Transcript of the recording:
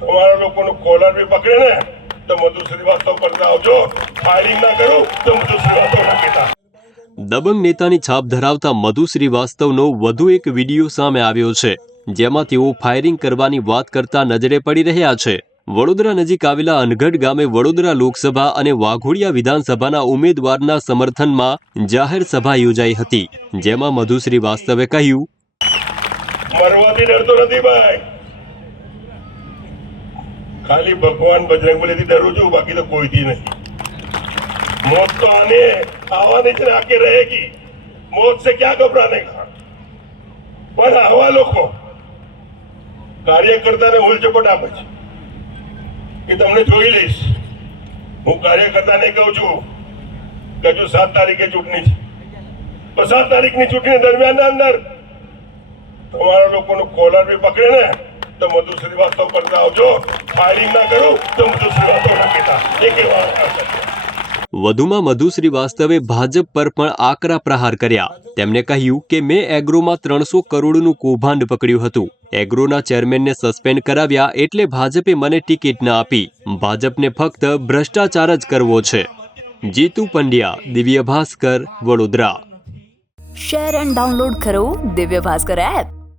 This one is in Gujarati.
તમારા લોકોનું કોલર બી પકડે ને તો મધુ શ્રીવાસ્તવ પર આવજો. ફાયરિંગ ના કરું તો મધુ શ્રીવાસ્તવ ના કહેતા દબંગ નેતાની છાપ ધરાવતા મધુ શ્રીવાસ્તવનો વધુ એક વીડિયો સામે આવ્યો છે જેમાં તેઓ ફાયરિંગ કરવાની વાત કરતા નજરે પડી રહ્યા છે. વડોદરા નજીક આવેલા અનગઢ ગામે વડોદરા લોકસભા અને વાઘોડિયા વિધાનસભાના ઉમેદવારના સમર્થનમાં જાહેર સભા યોજાઈ હતી જેમાં મધુ શ્રીવાસ્તવે કહ્યું મરવાથી ડરતો નથી ભાઈ. ખાલી ભગવાન બજરંગબલીથી ડરું છું, બાકી તો કોઈ કોઈથી નહીં. મોત તો આને આવવાની જ આગે રહેગી. મોત સે ક્યાં ગભરાને કા પણ આવા લોકો કાર્યકર્તાને ઉલચપટ આપે છે. એ તમને જોઈ લઈશ. હું કાર્યકર્તાને કહું છું કે જો સાત તારીખે ચૂંટણી છે. તો સાત તારીખની ચૂંટણી દરમિયાન અંદર તમારા લોકોનો કોલર બી પકડે ને તો મધુ શ્રીવાસ્તવ પર આવજો. ફાયરિંગ ના કરું તો મધુ શ્રીવાસ્તવ ના કહેતા. એ કેવા વધુમાં મધુ શ્રીવાસ્તવે ભાજપ પર પણ આકરા પ્રહાર કર્યા. તેમણે કહ્યું કે મેં એગ્રોમાં ત્રણસો કરોડનું કૌભાંડ પકડ્યું હતું. એગ્રોના ચેરમેનને સસ્પેન્ડ કરાવ્યા એટલે ભાજપે મને ટિકિટ ન આપી. ભાજપને ફક્ત ભ્રષ્ટાચાર જ કરવો છે. Jitu Pandya Divya Bhaskar Vadodara. Share and download કરો દિવ્ય ભાસ્કર એપ